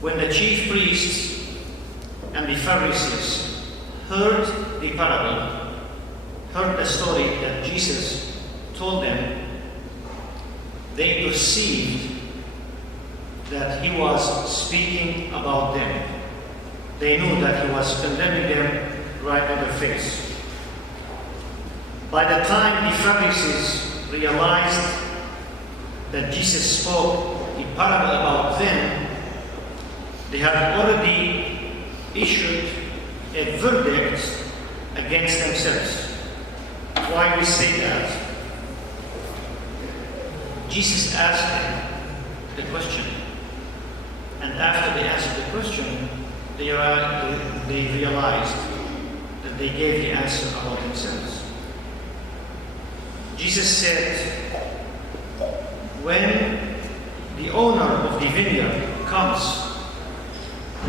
When the chief priests and the Pharisees heard the parable, heard the story that Jesus told them, they perceived that he was speaking about them. They knew that he was condemning them right on their face. By the time the Pharisees realized that Jesus spoke a parable about them, they had already issued a verdict against themselves. Why we say that? Jesus asked them the question, and after they answered the question, they realized that they gave the answer about themselves. Jesus said, when the owner of the vineyard comes,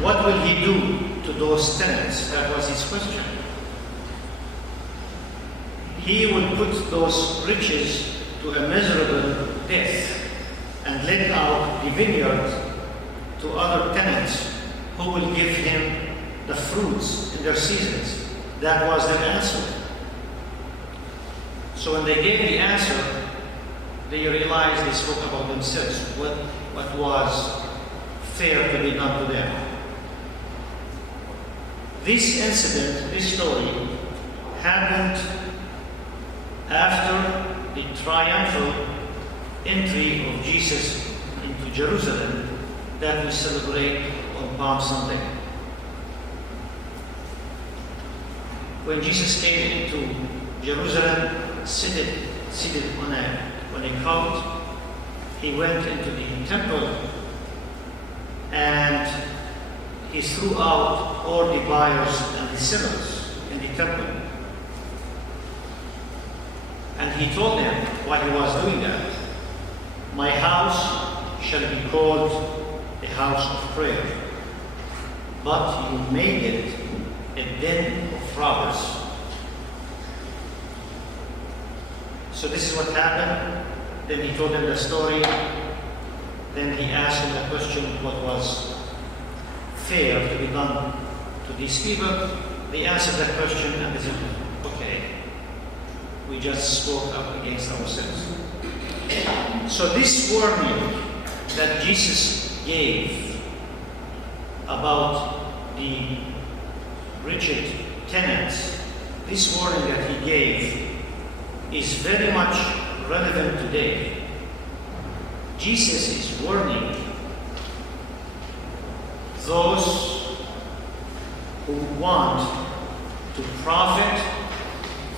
what will he do to those tenants? That was his question. He will put those riches to a miserable death and let out the vineyard to other tenants who will give him the fruits in their seasons. That was their answer. So when they gave the answer, they realized they spoke about themselves, what was fair to be done to them. This incident, this story, happened after the triumphal entry of Jesus into Jerusalem that we celebrate on Palm Sunday. When Jesus came into Jerusalem, seated on a couch, he went into the temple and he threw out all the buyers and the sellers in the temple. And he told them why he was doing that. My house shall be called a house of prayer, but you made it a den of robbers. So this is what happened. Then he told them the story. Then he asked them the question, what was fair to be done to these people? They answered that question and they said, okay, we just spoke up against ourselves. So this warning that Jesus gave about the wretched tenants, this warning that he gave is very much relevant today. Jesus is warning those who want to profit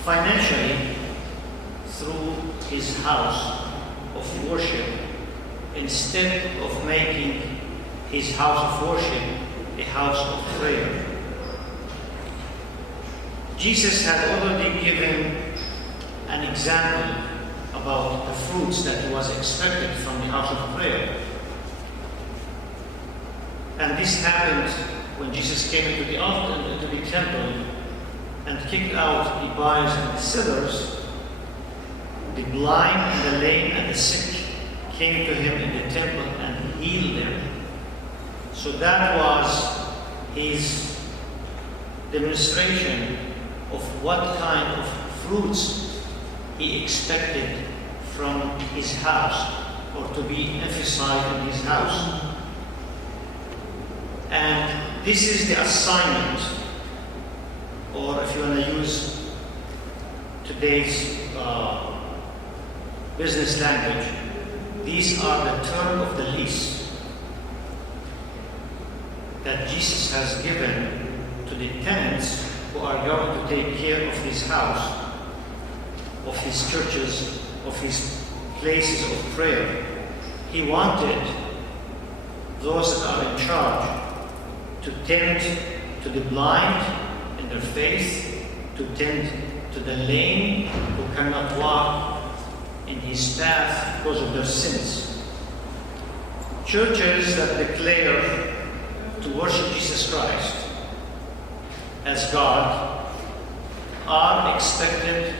financially through his house of worship instead of making his house of worship a house of prayer. Jesus had already given an example about the fruits that he was expected from the house of prayer. And this happened when Jesus came into the altar, into the temple, and kicked out the buyers and the sellers. The blind and the lame and the sick came to him in the temple and healed them. So that was his demonstration of what kind of fruits he expected from his house, or to be emphasized in his house. And this is the assignment, or if you want to use today's business language, these are the terms of the lease that Jesus has given to the tenants who are going to take care of his house, of his churches, of his places of prayer. He wanted those that are in charge to tend to the blind in their faith, to tend to the lame who cannot walk in his path because of their sins. Churches that declare to worship Jesus Christ as God are expected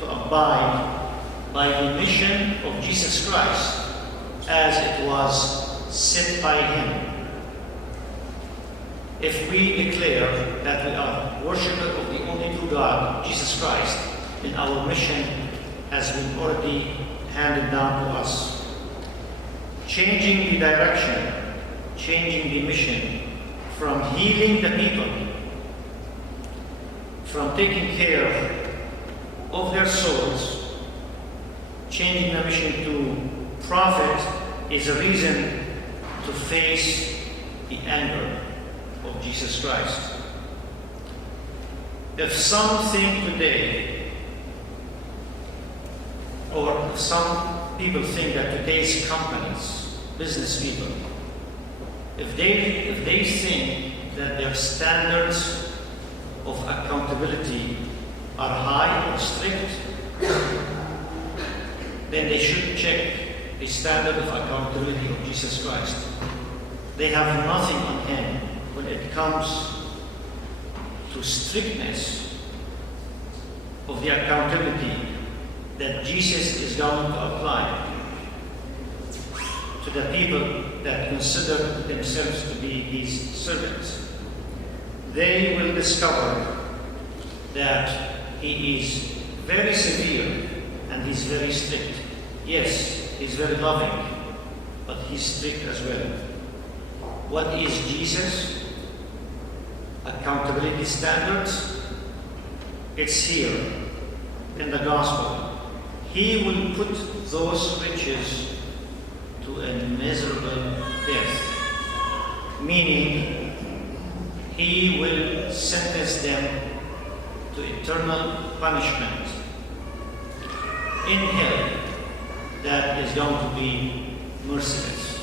to abide by the mission of Jesus Christ as it was set by him. if we declare that we are worshippers of the only true God, Jesus Christ, then our mission has been already handed down to us. Changing the direction, changing the mission from healing the people, from taking care of their souls, changing the mission to profit is a reason to face the anger of Jesus Christ. If some think today, or some people think that today's companies, business people, if they think that their standards of accountability are high or strict, then they should check the standard of accountability of Jesus Christ. They have nothing on hand when it comes to strictness of the accountability that Jesus is going to apply to the people that consider themselves to be his servants. They will discover that he is very severe and he's very strict. Yes, he's very loving, but he's strict as well. What is Jesus' accountability standards? It's here in the gospel. He will put those riches to a miserable death, meaning he will sentence them to eternal punishment in hell that is going to be merciless.